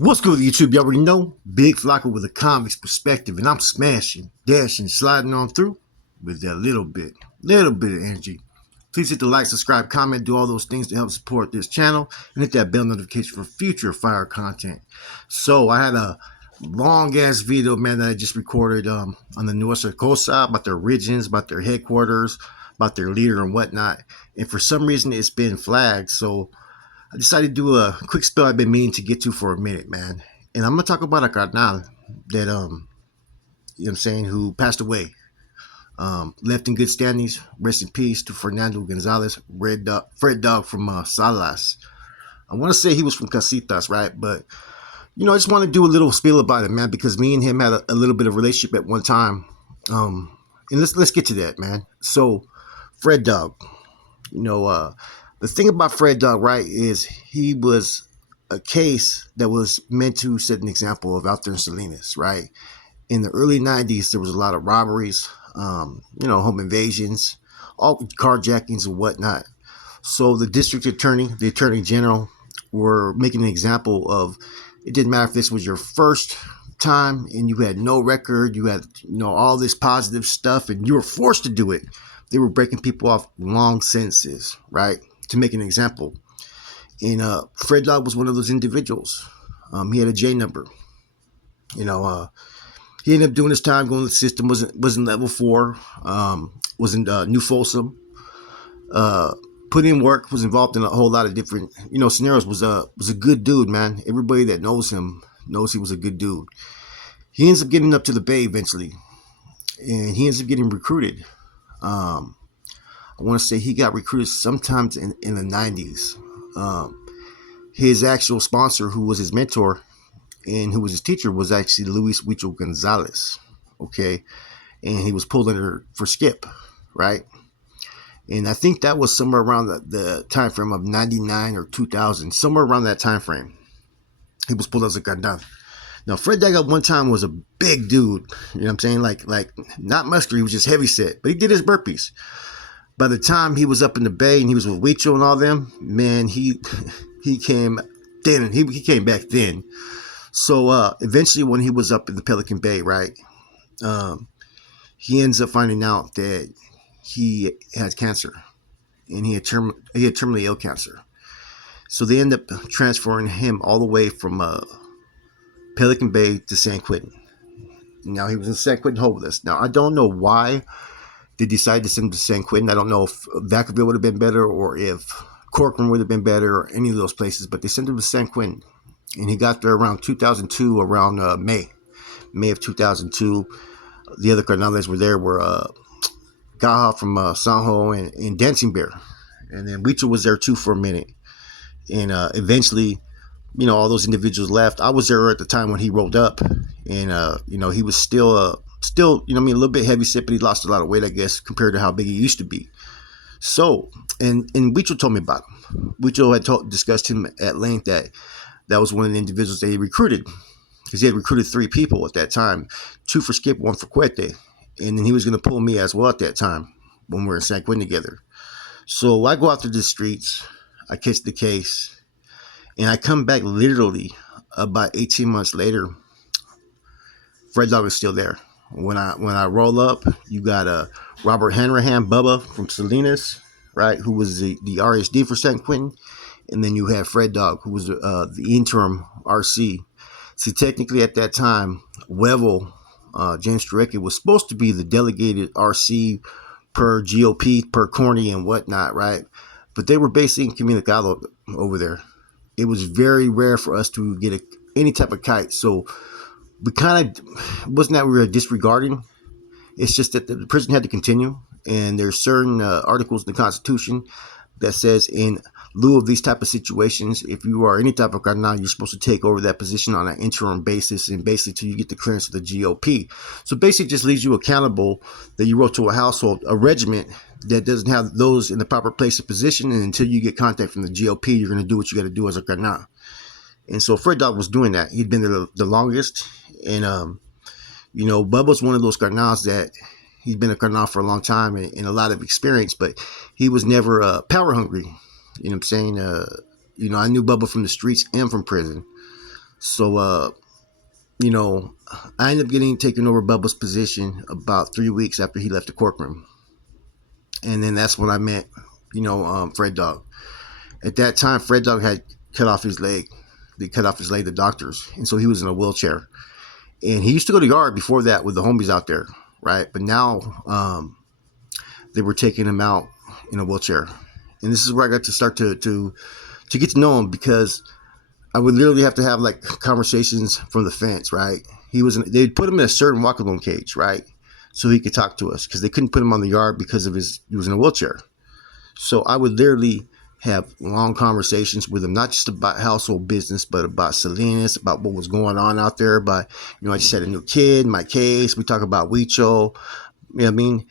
What's good, YouTube? You already know. Big Flocker with a comics perspective, and I'm smashing, dashing, sliding on through with that little bit of energy. Please hit the like, subscribe, comment, do all those things to help support this channel, and hit that bell notification for future fire content. So I had a long ass video, man, that I just recorded on the Nuestra about their origins, about their headquarters, about their leader and whatnot. And for some reason, it's been flagged. So I decided to do a quick spill I've been meaning to get to for a minute, man. And I'm gonna talk about a carnal that you know what I'm saying, who passed away. Left in good standings. Rest in peace to Fernando Gonzalez, Fred Dog from Salinas. I want to say he was from Casitas, right? But I just want to do a little spiel about it, man, because me and him had a little bit of relationship at one time. And let's get to that, man. So, Fred Dog, you know, the thing about Fred Dog, right, is he was a case that was meant to set an example of out there in Salinas, right? In the early 90s, there was a lot of robberies, home invasions, all carjackings and whatnot. So the district attorney, the attorney general, were making an example of, it didn't matter if this was your first time and you had no record, you had, all this positive stuff and you were forced to do it. They were breaking people off long sentences, right? To make an example. And Fred Dog was one of those individuals. He had a J number. He ended up doing his time, going to the system, wasn't level 4, wasn't New Folsom. Put in work, was involved in a whole lot of different, scenarios. Was a good dude, man. Everybody that knows him knows he was a good dude. He ends up getting up to the Bay eventually, and he ends up getting recruited. I want to say he got recruited sometimes in the 90s. His actual sponsor, who was his mentor and who was his teacher, was actually Luis Huicho Gonzalez. Okay. And he was pulled under for skip, right? And I think that was somewhere around the time frame of 99 or 2000, somewhere around that time frame. He was pulled as a carnal. Now, Fred Dog at one time was a big dude. You know what I'm saying? Like not muscular, he was just heavy set, but he did his burpees. By the time he was up in the Bay and he was with Huicho and all them, man, he came thin. He came back thin. So eventually, when he was up in the Pelican Bay, right, he ends up finding out that he has cancer, and he had terminally ill cancer. So they end up transferring him all the way from Pelican Bay to San Quentin. Now he was in San Quentin homeless. Now I don't know why they decided to send him to San Quentin. I don't know if Vacaville would have been better or if Corcoran would have been better or any of those places, but they sent him to San Quentin. And he got there around 2002, around May of 2002. The other carnales were there, were Gaha from Sanjo and Dancing Bear. And then Huicho was there too for a minute. And eventually, all those individuals left. I was there at the time when he rolled up. And, he was still, a little bit heavy set, but he lost a lot of weight, I guess, compared to how big he used to be. So, and Huicho told me about him. Huicho had discussed him at length that was one of the individuals that he recruited, because he had recruited 3 people at that time, 2 for skip, 1 for cuete. And then he was going to pull me as well at that time when we were in San Quentin together. So I go out to the streets, I catch the case, and I come back literally about 18 months later. Fred Dog is still there. When I roll up, you got Robert Hanrahan, Bubba from Salinas, right, who was the RSD for San Quentin. And then you had Fred Dog, who was the interim RC. See, technically at that time, Wevel, James Jarecki, was supposed to be the delegated RC per GOP, per Corny and whatnot, right? But they were basically incommunicado over there. It was very rare for us to get any type of kite. So we kind of, wasn't that we were disregarding. It's just that the prison had to continue. And there's certain articles in the Constitution that says in lieu of these type of situations, if you are any type of carnal, you're supposed to take over that position on an interim basis, and basically till you get the clearance of the GOP. So basically it just leaves you accountable that you wrote to a household, a regiment that doesn't have those in the proper place of position, and until you get contact from the GOP, you're going to do what you got to do as a carnal. And so Fred Dog was doing that. He'd been there the longest. And, Bubba's one of those carnals that he's been a carnal for a long time and a lot of experience, but he was never power hungry. You know what I'm saying? I knew Bubba from the streets and from prison. So, you know, I ended up getting taken over Bubba's position about 3 weeks after he left the Corcoran, and then that's when I met, Fred Dog. At that time, Fred Dog had cut off his leg. They cut off his leg, the doctors, and so he was in a wheelchair. And he used to go to yard before that with the homies out there, right? But now they were taking him out in a wheelchair, and this is where I got to start to get to know him, because I would literally have to have like conversations from the fence, right? They'd put him in a certain walk alone cage, right? So he could talk to us, because they couldn't put him on the yard because he was in a wheelchair. So I would literally have long conversations with him, not just about household business, but about Salinas, about what was going on out there. But, I just had a new kid, my case. We talk about Huicho, you know what I mean?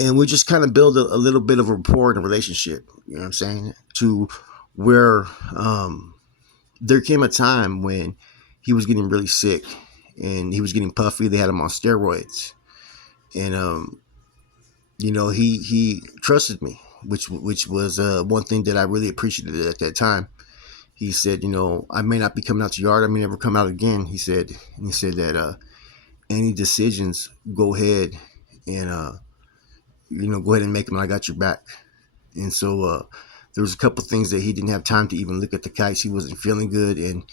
And we just kind of build a little bit of a rapport and a relationship, you know what I'm saying? To where there came a time when he was getting really sick and he was getting puffy. They had him on steroids. And, he trusted me, which was one thing that I really appreciated at that time. He said, I may not be coming out to yard. I may never come out again. He said that any decisions, go ahead and go ahead and make them. I got your back. And so there was a couple things that he didn't have time to even look at the kites. He wasn't feeling good, and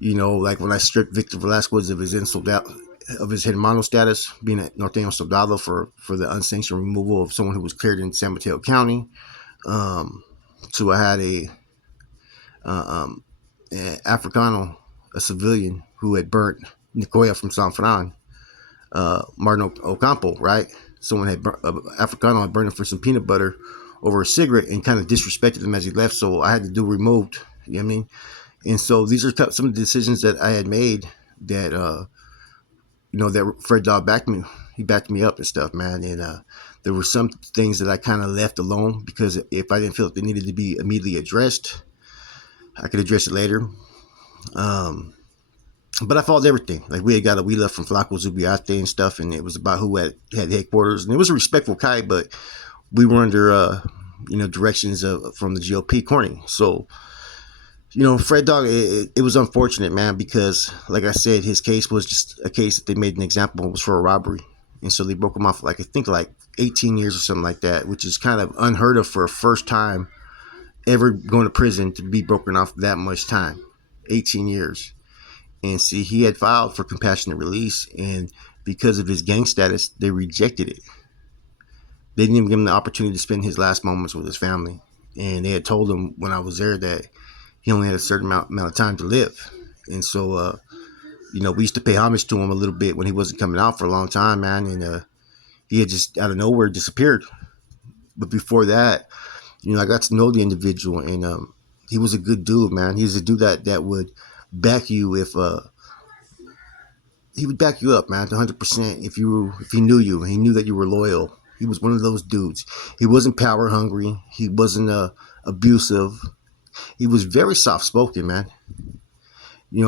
like when I stripped Victor Velasquez of his of his hermano status, being a norteño soldado for the unsanctioned removal of someone who was cleared in San Mateo County. So I had a Africano, a civilian who had burnt Nicoya from San Fran, Martin Ocampo, right? Someone had Africano had burned him for some peanut butter over a cigarette and kind of disrespected him as he left. So I had to do removed. You know what I mean? And so these are some of the decisions that I had made that, that Fred Dog backed me. He backed me up and stuff, man. And there were some things that I kind of left alone, because if I didn't feel they needed to be immediately addressed, I could address it later. But I followed everything. Like we left from Flaco Zubiate and stuff, and it was about who had headquarters. And it was a respectful kite, but we were under, directions from the GOP Corning. So, Fred Dog, it was unfortunate, man, because like I said, his case was just a case that they made an example. It was for a robbery. And so they broke him off, like, I think like 18 years or something like that, which is kind of unheard of for a first time ever going to prison to be broken off that much time, 18 years. And see, he had filed for compassionate release, and because of his gang status, they rejected it. They didn't even give him the opportunity to spend his last moments with his family. And they had told him when I was there that he only had a certain amount of time to live. And so, we used to pay homage to him a little bit when he wasn't coming out for a long time, man. And he had just out of nowhere disappeared. But before that, I got to know the individual, and he was a good dude, man. He was a dude that would back you if he would back you up, man, 100%. If he knew you, and he knew that you were loyal. He was one of those dudes. He wasn't power hungry. He wasn't abusive. He was very soft spoken, man.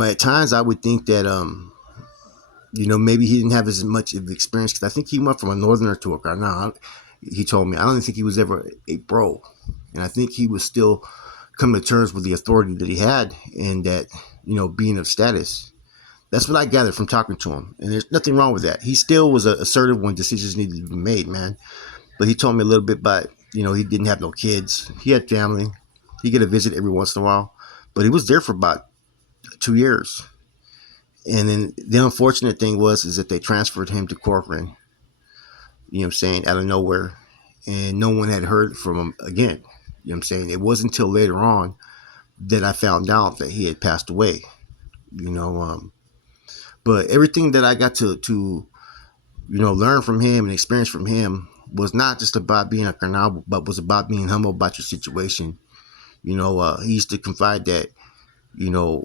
At times I would think that maybe he didn't have as much of experience, because I think he went from a northerner to a carnal. He told me, I don't think he was ever a bro, and I think he was still coming to terms with the authority that he had, and that being of status. That's what I gathered from talking to him, and there's nothing wrong with that. He still was assertive when decisions needed to be made, man. But he told me a little bit about, he didn't have no kids. He had family. He get a visit every once in a while, but he was there for about 2 years. And then the unfortunate thing is that they transferred him to Corcoran, you know what I'm saying, out of nowhere, and no one had heard from him again. You know what I'm saying? It wasn't until later on that I found out that he had passed away. But everything that I got to learn from him and experience from him was not just about being a carnal, but was about being humble about your situation. He used to confide that, you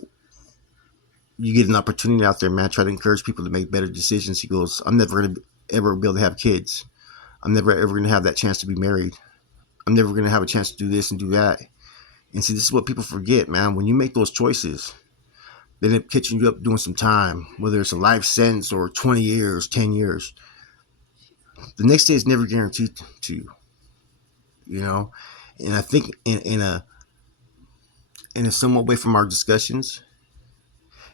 get an opportunity out there, man, try to encourage people to make better decisions. He goes, I'm never going to ever be able to have kids. I'm never ever going to have that chance to be married. I'm never going to have a chance to do this and do that. And see, this is what people forget, man. When you make those choices, they end up catching you up doing some time, whether it's a life sentence or 20 years, 10 years. The next day is never guaranteed to you, And I think in a somewhat way from our discussions,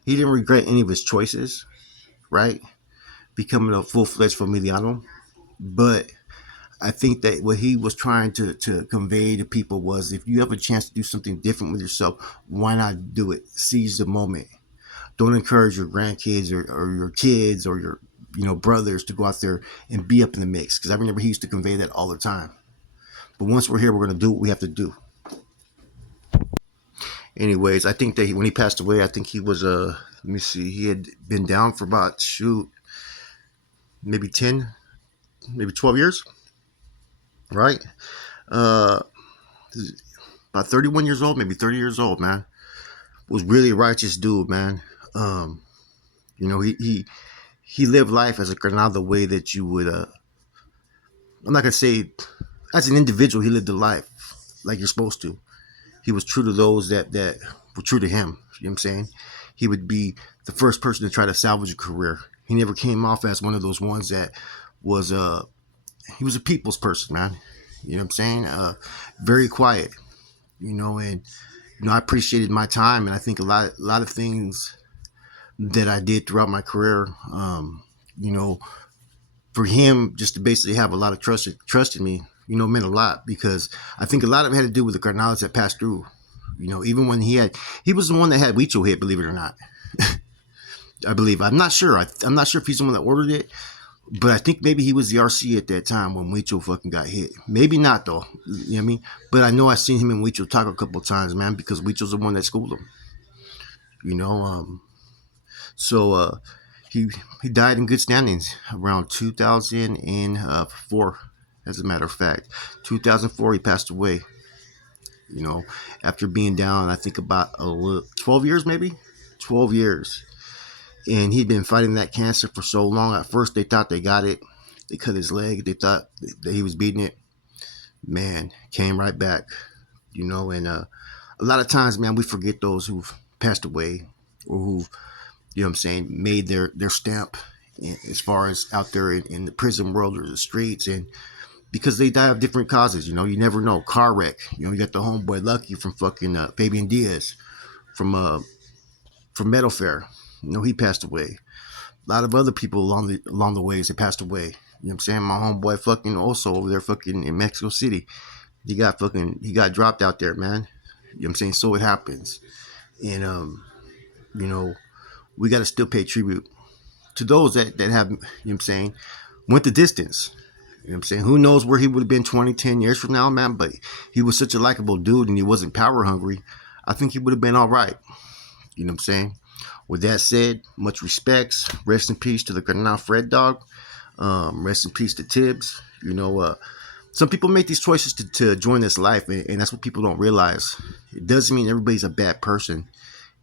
he didn't regret any of his choices, right? Becoming a full-fledged familiano. But I think that what he was trying to convey to people was, if you have a chance to do something different with yourself, why not do it? Seize the moment. Don't encourage your grandkids or your kids or your brothers to go out there and be up in the mix. Because I remember he used to convey that all the time. But once we're here, we're going to do what we have to do. Anyways, I think that when he passed away, I think he was let me see, he had been down for about maybe 10, maybe 12 years, right? Uh, about 31 years old, maybe 30 years old, man. Was really a righteous dude, man. Um, he lived life as a Granada the way that you would. I'm not gonna say as an individual, he lived a life like you're supposed to. He was true to those that were true to him. You know what I'm saying? He would be the first person to try to salvage a career. He never came off as one of those ones that was he was a people's person, man. You know what I'm saying? Very quiet, and I appreciated my time, and I think a lot of things that I did throughout my career, you know, for him just to basically have a lot of trust in me, meant a lot, because I think a lot of it had to do with the Cardinals that passed through. Even when he was the one that had Huicho hit, believe it or not. I believe. I'm not sure. I'm not sure if he's the one that ordered it, but I think maybe he was the RC at that time when Huicho fucking got hit. Maybe not though. You know what I mean? But I know I've seen him and Huicho talk a couple of times, man, because Huicho's the one that schooled him. You know, so he he died in good standings around 2004. As a matter of fact, 2004 he passed away. You know, after being down, I think about 12 years, maybe 12 years, and he'd been fighting that cancer for so long. At first, they thought they got it. They cut his leg. They thought that he was beating it. Man, came right back. And a lot of times, man, we forget those who've passed away or who've, what I'm saying, made their stamp as far as out there in the prison world or the streets, and because they die of different causes. You never know. Car wreck. You got the homeboy Lucky from fucking Fabian Diaz from Metal Fair. He passed away. A lot of other people along the ways they passed away. You know what I'm saying? My homeboy fucking also over there fucking in Mexico City. He got dropped out there, man. You know what I'm saying? So it happens. And you know, we gotta still pay tribute to those that have, what I'm saying, went the distance. You know what I'm saying? Who knows where he would have been 20, 10 years from now, man? But he was such a likable dude and he wasn't power hungry. I think he would have been all right. You know what I'm saying? With that said, much respects. Rest in peace to the Cardinal Fred dog. Rest in peace to Tibbs. Some people make these choices to join this life, and that's what people don't realize. It doesn't mean everybody's a bad person.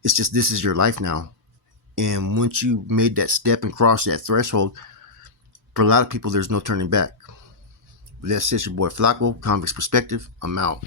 It's just this is your life now. And once you made that step and crossed that threshold, for a lot of people, there's no turning back. With that said, your boy Flacco, Convict's Perspective. I'm out.